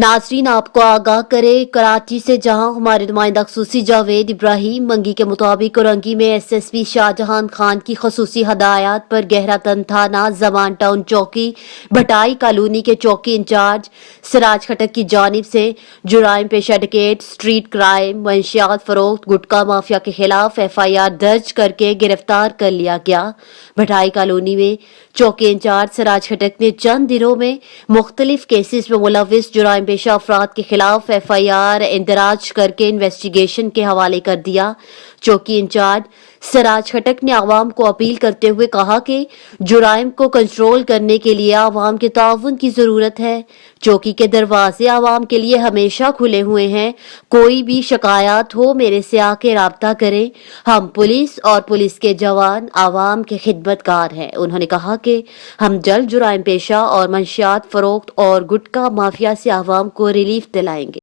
नाजरीन आपको आगाह करे कराची से, जहां हमारे नुमाइंदा खसूसी जावेद इब्राहिम मंगी के मुताबिक औरंगी में SSP शाहजहां खान की खसूसी हदायत पर गहरा तन थाना जमान टाउन चौकी भटाई कॉलोनी के चौकी इंचार्ज सिराज खटक की जानिब से जुराइम पेशा डकैत, स्ट्रीट क्राइम, मंशियात फरोख्त, गुटखा माफिया के खिलाफ FIR दर्ज करके गिरफ्तार कर लिया गया। भटाई कॉलोनी में चौकी इंचार्ज सिराज खटक ने चंद दिनों में मुख्तलिफ केसेस में मुलविस जुराइम पेशा अफराद के खिलाफ FIR इंदराज करके इन्वेस्टिगेशन के हवाले कर दिया। चौकी इंचार्ज सिराज खटक ने आवाम को अपील करते हुए कहा कि जुराइम को कंट्रोल करने के लिए आवाम के ताउन की जरूरत है। चौकी के दरवाजे आवाम के लिए हमेशा खुले हुए हैं। कोई भी शिकायत हो मेरे से आके राब्ता करें। हम पुलिस और पुलिस के जवान आवाम के खिदमतगार हैं। उन्होंने कहा कि हम जल्द जुराइम पेशा और मंशियात फरोख्त और गुटखा माफिया से आवाम को रिलीफ दिलाएंगे।